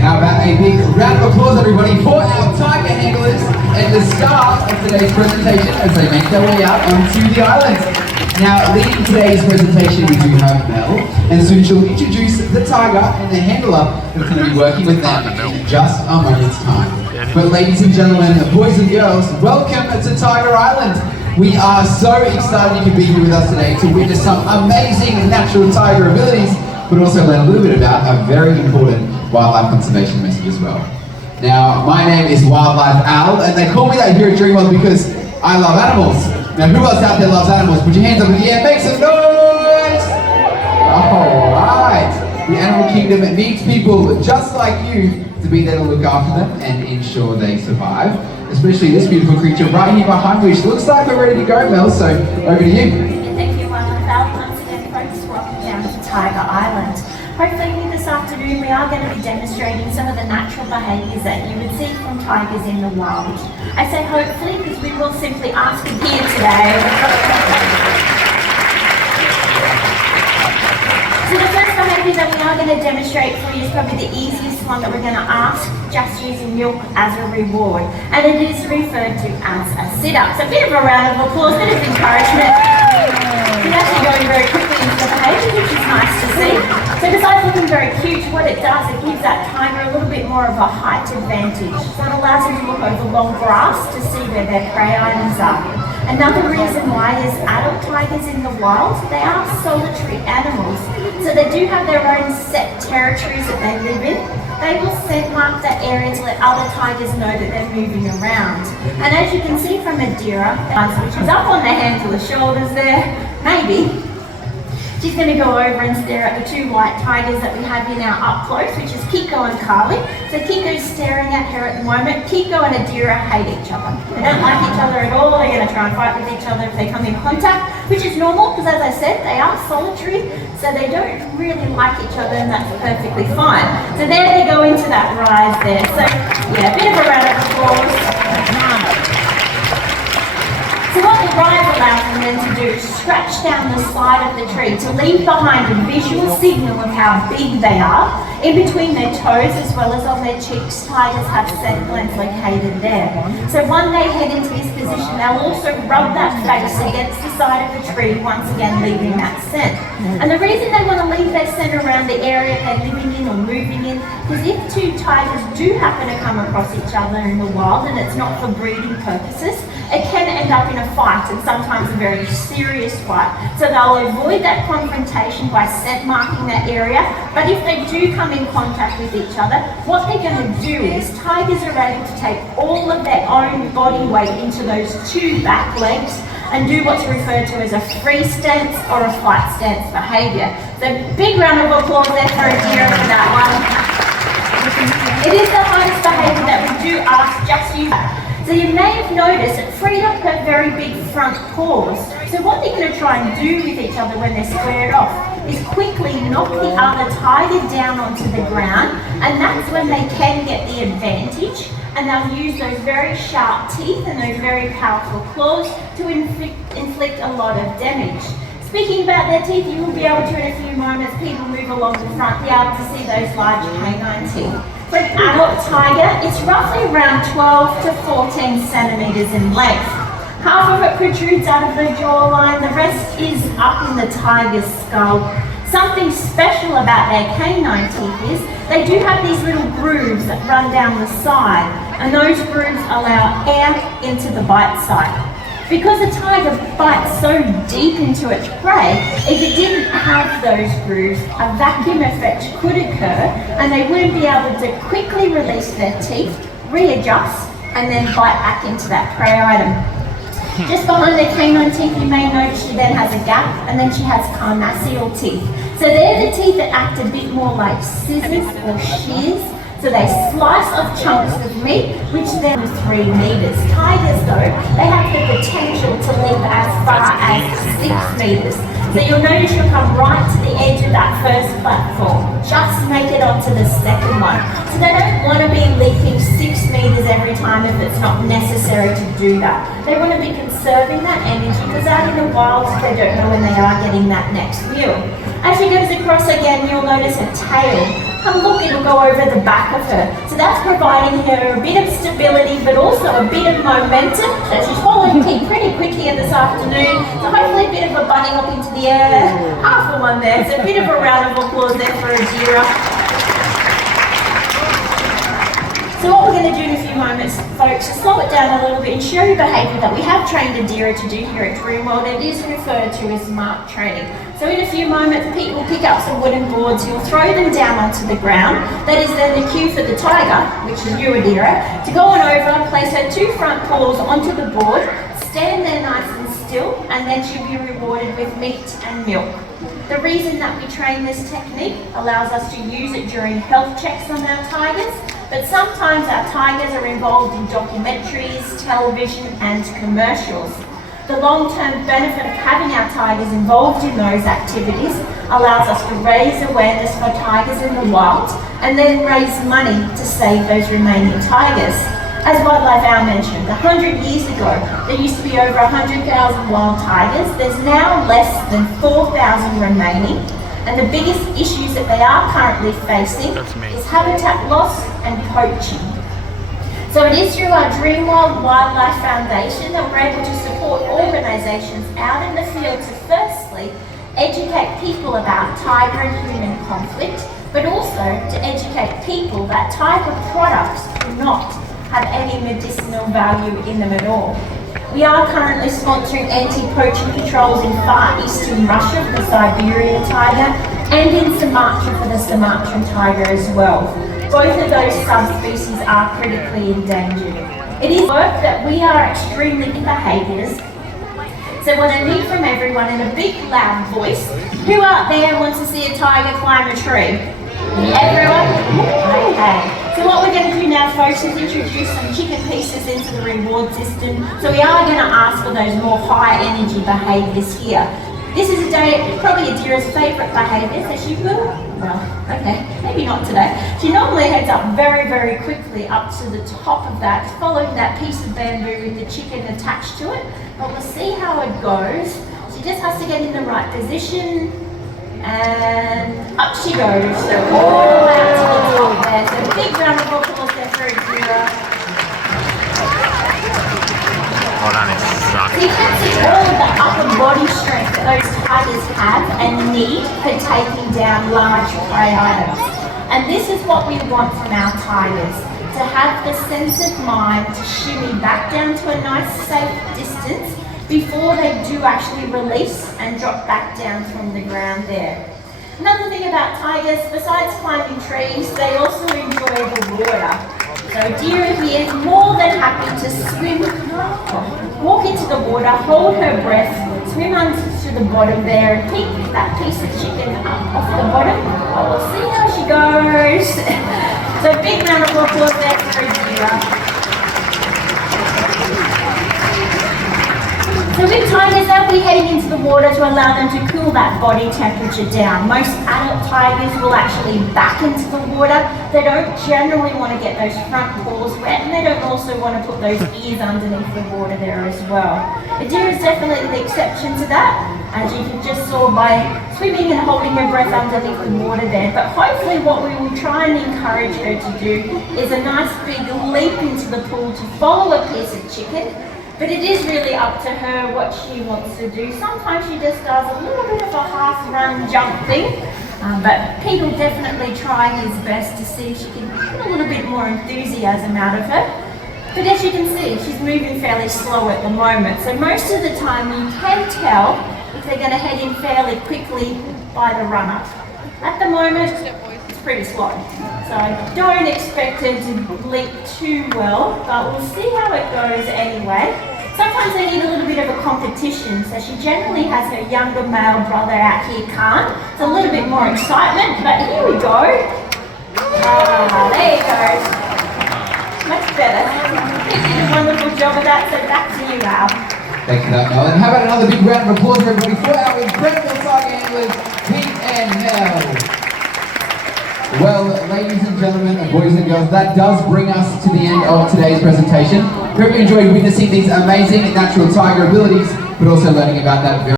How about a big round of applause, everybody, for our tiger handlers at the start of today's presentation as they make their way out onto the island. Now, leading today's presentation, we do have Mel, and soon she'll introduce the tiger and the handler who's going to be working with them in just a moment's time. But ladies and gentlemen, boys and girls, welcome to Tiger Island. We are so excited you can be here with us today to witness some amazing natural tiger abilities, but also learn a little bit about a very important wildlife conservation message as well. Now, my name is Wildlife Al, and they call me that here at Dreamworld because I love animals. Now, who else out there loves animals? Put your hands up in the air, make some noise! Alright, the animal kingdom needs people just like you to be there to look after them and ensure they survive. Especially this beautiful creature right here behind me, which looks like we're ready to go, Mel, so over to you. Thank you, Wildlife Al. Once again, folks, welcome down to Tiger Island. Hopefully this afternoon we are going to be demonstrating some of the natural behaviours that you would see from tigers in the wild. I say hopefully because we will simply ask them here today. So the first behaviour that we are going to demonstrate for you is probably the easiest one that we're going to ask, just using milk as a reward. And it is referred to as a sit-up. So a bit of a round of applause, a bit of encouragement. It's actually going very quickly into the behaviour, which is nice to see. So besides looking very cute, what it does, it gives that tiger a little bit more of a height advantage. So it allows them to look over long grass to see where their prey items are. Another reason why is adult tigers in the wild, they are solitary animals. So they do have their own set territories that they live in. They will scent mark that area to let other tigers know that they're moving around. And as you can see from Adira, which is up on the hands or the shoulders there, maybe, she's going to go over and stare at the two white tigers that we have here now up close, which is Kiko and Carly. So Kiko's staring at her at the moment. Kiko and Adira hate each other. They don't like each other at all. They're going to try and fight with each other if they come in contact, which is normal because, as I said, they are solitary, so they don't really like each other, and that's perfectly fine. So there they go into that rise there. So yeah, a bit of a round of applause. So what the rise allows them then to do is scratch down the side of the tree to leave behind a visual signal of how big they are. In between their toes as well as on their cheeks, tigers have scent glands located there. So when they head into this position, they'll also rub that face against the side of the tree, once again leaving that scent. And the reason they want to leave their scent around the area they're living in or moving in is if two tigers do happen to come across each other in the wild and it's not for breeding purposes, it can end up in a fight, and sometimes a very serious fight. So they'll avoid that confrontation by scent marking that area, but if they do come in contact with each other, what they're going to do is tigers are able to take all of their own body weight into those two back legs and do what's referred to as a free stance or a fight stance behaviour. So big round of applause there for Adira for that one. It is the hardest behaviour that we do ask, just use that. So you may have noticed it freed up her very big front paws. So what they're going to try and do with each other when they're squared off is quickly knock the other tiger down onto the ground, and that's when they can get the advantage, and they'll use those very sharp teeth and those very powerful claws to inflict a lot of damage. Speaking about their teeth, you will be able to, in a few moments, people move along the front, be able to see those large canine teeth. For an adult tiger, it's roughly around 12 to 14 centimetres in length. Half of it protrudes out of the jawline, the rest is up in the tiger's skull. Something special about their canine teeth is they do have these little grooves that run down the side, and those grooves allow air into the bite site. Because a tiger bites so deep into its prey, if it didn't have those grooves, a vacuum effect could occur and they wouldn't be able to quickly release their teeth, readjust, and then bite back into that prey item. Just behind their canine teeth, you may notice she then has a gap, and then she has carnassial teeth. So they're the teeth that act a bit more like scissors or shears. So they slice off chunks of meat, which then is 3 meters. Tigers though, they have the potential to leap as far as 6 meters. So you'll notice you'll come right to the edge of that first platform, just make it onto the second one. So they don't want to be leaping 6 meters every time if it's not necessary to do that. They want to be conserving that energy because out in the wild they don't know when they are getting that next meal. As she goes across again, you'll notice her tail. And look, it'll go over the back of her. So that's providing her a bit of stability, but also a bit of momentum. So she's following Pete pretty quickly this afternoon. So hopefully a bit of a bunny hop into the air. Half a one there. So a bit of a round of applause there for Adira. So what we're going to do in a few moments, folks, is slow it down a little bit and show you behaviour that we have trained Adira to do here at Dreamworld. It is referred to as mark training. So in a few moments, Pete will pick up some wooden boards, he'll throw them down onto the ground. That is then the cue for the tiger, which is you, Adira, to go on over, place her 2 front paws onto the board, stand there nice and still, and then she'll be rewarded with meat and milk. The reason that we train this technique allows us to use it during health checks on our tigers, but sometimes our tigers are involved in documentaries, television and commercials. The long-term benefit of having our tigers involved in those activities allows us to raise awareness for tigers in the wild and then raise money to save those remaining tigers. As Wildlife Hour mentioned, 100 years ago, there used to be over 100,000 wild tigers. There's now less than 4,000 remaining. And the biggest issues that they are currently facing is habitat loss and poaching. So it is through our Dreamworld Wildlife Foundation that we're able to support organisations out in the field to firstly educate people about tiger and human conflict, but also to educate people that tiger products do not have any medicinal value in them at all. We are currently sponsoring anti-poaching patrols in far eastern Russia for the Siberian tiger and in Sumatra for the Sumatran tiger as well. Both of those subspecies are critically endangered. It is work that we are extremely behaviours. So what I need from everyone in a big loud voice, who out there wants to see a tiger climb a tree? Everyone? Okay. So what we're going to do now, folks, is introduce some chicken pieces into the reward system. So we are going to ask for those more high energy behaviours here. This is a day, probably Adira's favourite behaviour, so she will, well, okay, maybe not today. She normally heads up very, very quickly up to the top of that, following that piece of bamboo with the chicken attached to it. But we'll see how it goes. She just has to get in the right position. And up she goes, so all the way up to the top there. So big round of applause there for Adira. Hold on, it sucks. So you can see all of the upper body strength that those tigers have and need for taking down large prey items. And this is what we want from our tigers, to have the sense of mind to shimmy back down to a nice safe distance before they do actually release and drop back down from the ground there. Another thing about tigers, besides climbing trees, they also enjoy the water. So Adira here is more than happy to swim, walk into the water, hold her breath, swim onto the bottom there and pick that piece of chicken up off the bottom. We'll see how she goes. So big round of applause there for Adira. So with tigers, they'll be heading into the water to allow them to cool that body temperature down. Most adult tigers will actually back into the water. They don't generally want to get those front paws wet, and they don't also want to put those ears underneath the water there as well. Adira is definitely the exception to that, as you can just saw by swimming and holding her breath underneath the water there. But hopefully what we will try and encourage her to do is a nice big leap into the pool to follow a piece of chicken. But it is really up to her what she wants to do. Sometimes she just does a little bit of a half-run jump thing, but Pete will definitely try his best to see if she can get a little bit more enthusiasm out of her. But as you can see, she's moving fairly slow at the moment. So most of the time you can tell if they're going to head in fairly quickly by the run-up. At the moment, it's pretty slow. So I don't expect her to leap too well, but we'll see how it goes anyway. Sometimes they need a little bit of a competition, so she generally has her younger male brother out here, Khan. It's a little bit more excitement, but here we go. There you go. Much better. You did a wonderful job of that, so back to you, Al. Thanks for that, Mel. And how about another big round of applause for everybody for our incredible tiger handlers, Pete and and Mel. Well, ladies and gentlemen, and boys and girls, that does bring us to the end of today's presentation. Hope you enjoyed witnessing these amazing natural tiger abilities, but also learning about that very